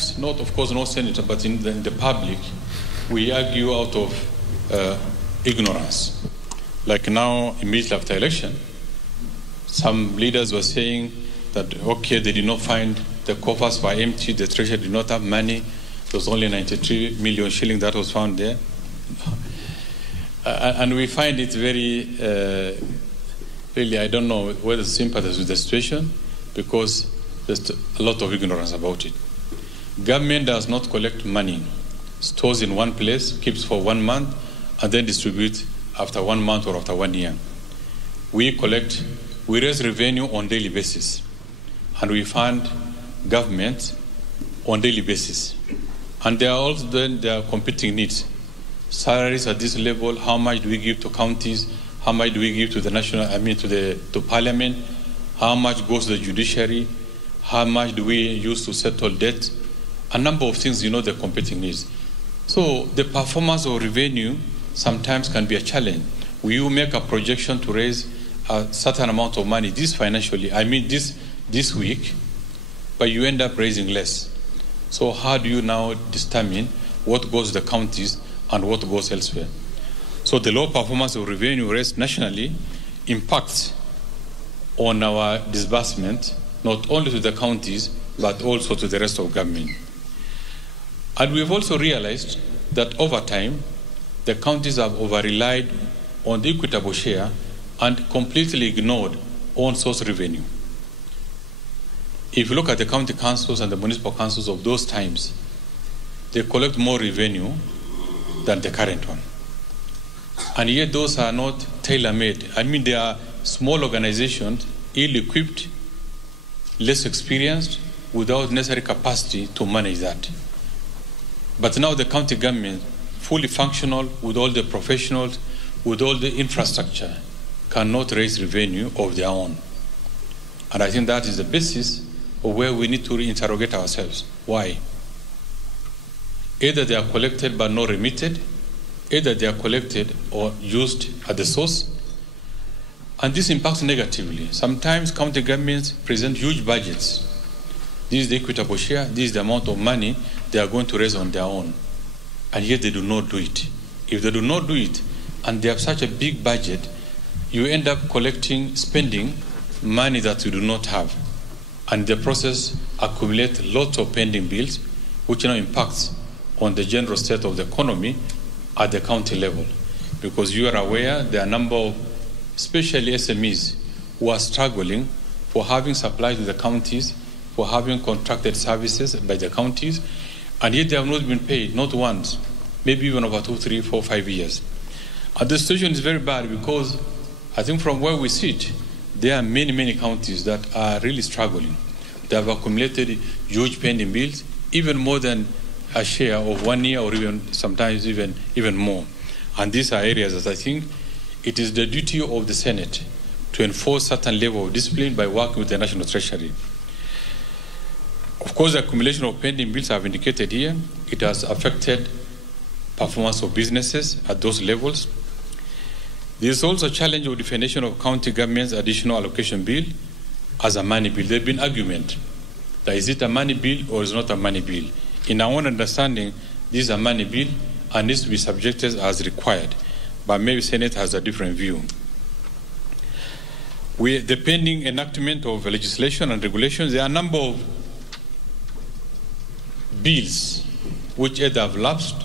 sometimes, not of course, no senator, but in the public, we argue out of ignorance. Like now, immediately after election, some leaders were saying that, okay, they did not find the coffers were empty, the treasury did not have money, there was only 93 million shillings that was found there. And we find it very, really, I don't know whether sympathize with the situation, because there's a lot of ignorance about it. Government does not collect money, stores in one place, keeps for 1 month, and then distribute after 1 month or after 1 year. We raise revenue on daily basis, and we fund government on daily basis. And there are also then there are competing needs. Salaries at this level, how much do we give to counties, how much do we give to the national, to parliament, how much goes to the judiciary, how much do we use to settle debt, a number of things, the competing needs. So the performance of revenue sometimes can be a challenge. You make a projection to raise a certain amount of money this week, but you end up raising less. So how do you now determine what goes to the counties and what goes elsewhere? So the low performance of revenue raised nationally impacts on our disbursement, not only to the counties, but also to the rest of government. And we've also realized that over time, the counties have over-relied on the equitable share and completely ignored own-source revenue. If you look at the county councils and the municipal councils of those times, they collect more revenue than the current one. And yet those are not tailor-made. They are small organizations, ill-equipped, less experienced, without necessary capacity to manage that. But now the county government, fully functional, with all the professionals, with all the infrastructure, cannot raise revenue of their own. And I think that is the basis of where we need to interrogate ourselves. Why? Either they are collected but not remitted, either they are collected or used at the source, and this impacts negatively. Sometimes county governments present huge budgets. This is the equitable share, this is the amount of money they are going to raise on their own, and yet they do not do it. If they do not do it, and they have such a big budget, you end up spending money that you do not have, and the process accumulates lots of pending bills, which now impacts on the general state of the economy at the county level. Because you are aware there are a number of, especially SMEs, who are struggling for having supplies to the counties, for having contracted services by the counties, and yet they have not been paid, not once, maybe even over 2, 3, 4, 5 years. And the situation is very bad because I think from where we sit, there are many, many counties that are really struggling. They have accumulated huge pending bills, even more than a share of 1 year or even sometimes even more. And these are areas that I think it is the duty of the Senate to enforce certain level of discipline by working with the National Treasury. Of course, the accumulation of pending bills I've indicated here, it has affected performance of businesses at those levels. There is also a challenge of definition of county government's additional allocation bill as a money bill. There has been argument that is it a money bill or is not a money bill. In our own understanding, this is a money bill and needs to be subjected as required, but maybe Senate has a different view. The pending enactment of legislation and regulations, there are a number of bills which either have lapsed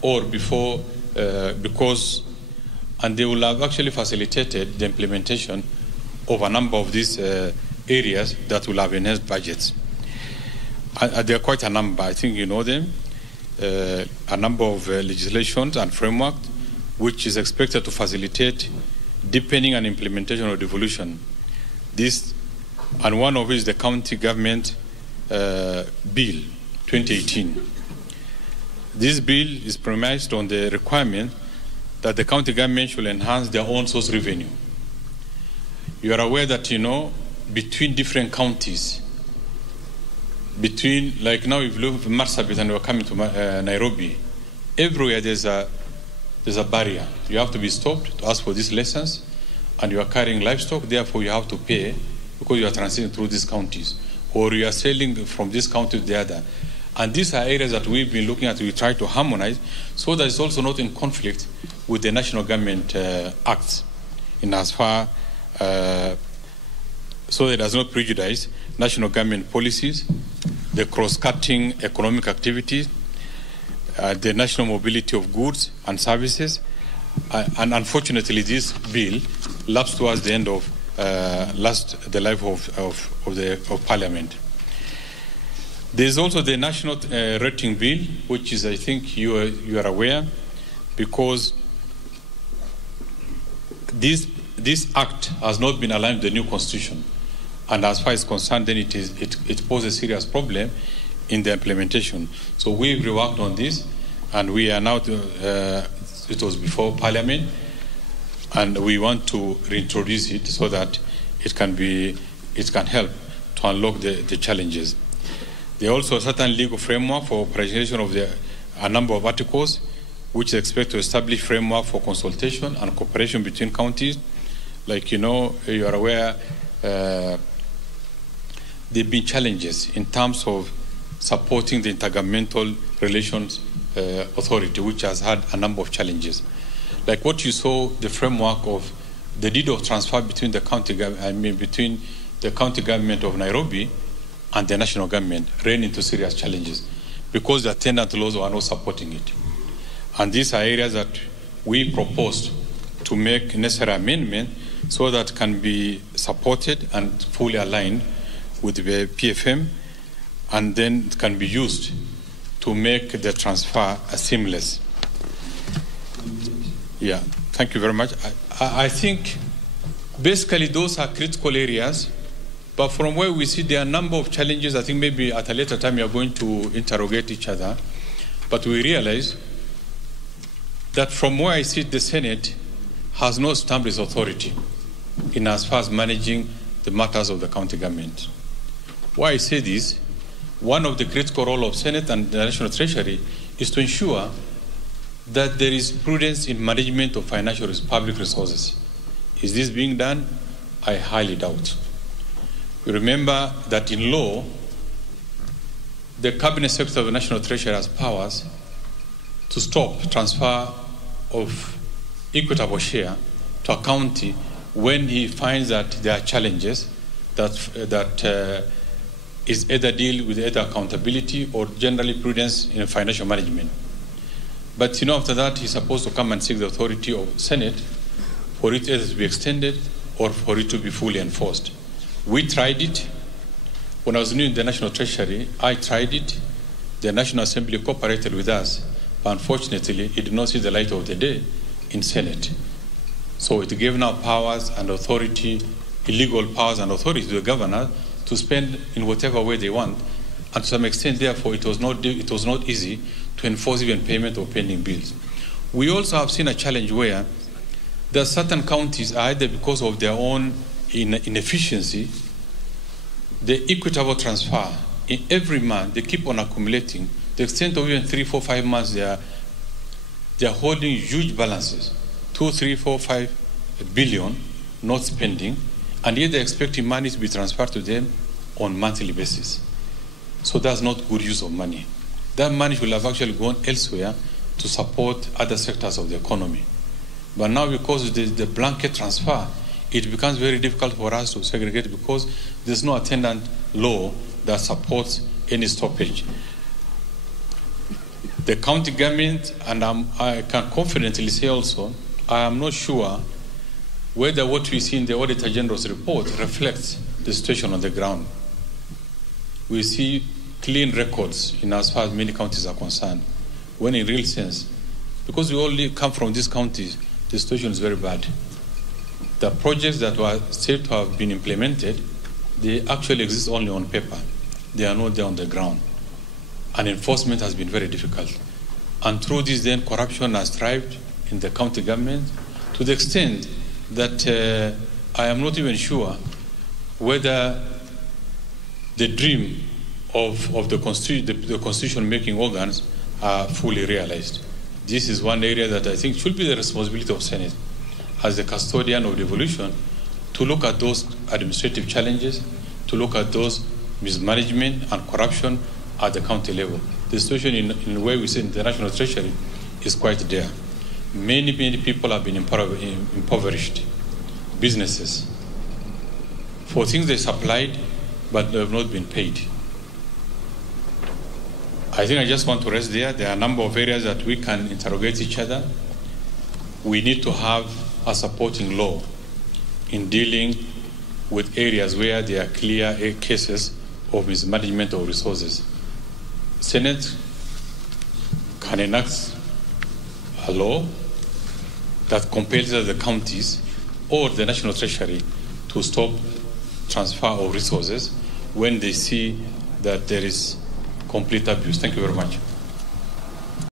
or before and they will have actually facilitated the implementation of a number of these areas that will have enhanced budgets. There are quite a number, I think you know them, a number of legislations and framework which is expected to facilitate deepening and implementation of devolution. This, and one of it is the County Government Bill 2018. This bill is premised on the requirement that the county government should enhance their own source revenue. You are aware that, between different counties, like now if you look at Marsabit and we're coming to Nairobi, everywhere there's a barrier. You have to be stopped to ask for these lessons, and you are carrying livestock, therefore you have to pay because you are transiting through these counties, or you are sailing from this county to the other. And these are areas that we've been looking at, we try to harmonize, so that it's also not in conflict with the national government acts, in as far, so that it does not prejudice national government policies, the cross-cutting economic activities, the national mobility of goods and services, and unfortunately this bill lapsed towards the end of the life of Parliament. There is also the national rating bill, which is, I think you are aware, because this act has not been aligned with the new constitution, and as far as concerned, then it poses a serious problem in the implementation. So we've reworked on this, and we are now it was before Parliament, and we want to reintroduce it so that it can help to unlock the challenges. There are also a certain legal framework for operation of a number of articles, which is expected to establish framework for consultation and cooperation between counties. Like you are aware, there have been challenges in terms of supporting the Intergovernmental Relations Authority, which has had a number of challenges. Like what you saw, the framework of the deed of transfer between the county government of Nairobi and the national government ran into serious challenges because the attendant laws were not supporting it. And these are areas that we proposed to make necessary amendment so that can be supported and fully aligned with the PFM, and then it can be used to make the transfer seamless. Yeah, thank you very much. I think basically those are critical areas, but from where we see there are a number of challenges. I think maybe at a later time we are going to interrogate each other, but we realize that from where I see the Senate has no established authority in as far as managing the matters of the county government. Why I say this, one of the critical roles of Senate and the National Treasury is to ensure that there is prudence in management of financial public resources. Is this being done? I highly doubt. We remember that in law, the Cabinet Secretary of the National Treasury has powers to stop transfer of equitable share to a county when he finds that there are challenges that is either deal with either accountability or generally prudence in financial management. But after that, he's supposed to come and seek the authority of Senate for it either to be extended or for it to be fully enforced. We tried it. When I was new in the National Treasury, I tried it. The National Assembly cooperated with us, but unfortunately, it did not see the light of the day in Senate. So it gave now powers and authority, illegal powers and authority to the governor to spend in whatever way they want. And to some extent, therefore, it was not easy to enforce even payment of pending bills. We also have seen a challenge where there are certain counties, either because of their own inefficiency, the equitable transfer in every month, they keep on accumulating. The extent of even 3, 4, 5 months, they are holding huge balances, 2, 3, 4, 5 billion not spending, and yet they're expecting money to be transferred to them on monthly basis. So that's not good use of money. That money will have actually gone elsewhere to support other sectors of the economy. But now, because the blanket transfer, it becomes very difficult for us to segregate because there's no attendant law that supports any stoppage. The county government, and I can confidently say also, I am not sure whether what we see in the Auditor General's report reflects the situation on the ground. We see clean records in as far as many counties are concerned, when in real sense, because we all come from these counties, the situation is very bad. The projects that were said to have been implemented, they actually exist only on paper. They are not there on the ground. And enforcement has been very difficult. And through this, then, corruption has thrived in the county government to the extent that I am not even sure whether the dream of the constitution-making organs are fully realized. This is one area that I think should be the responsibility of Senate as the custodian of devolution to look at those administrative challenges, to look at those mismanagement and corruption at the county level. The situation in where we say in the National Treasury is quite there. Many people have been impoverished. Businesses, for things they supplied, but they have not been paid. I think I just want to rest there. There are a number of areas that we can interrogate each other. We need to have a supporting law in dealing with areas where there are clear cases of mismanagement of resources. Senate can enact a law that compels the counties or the National Treasury to stop transfer of resources when they see that there is complete abuse. Thank you very much.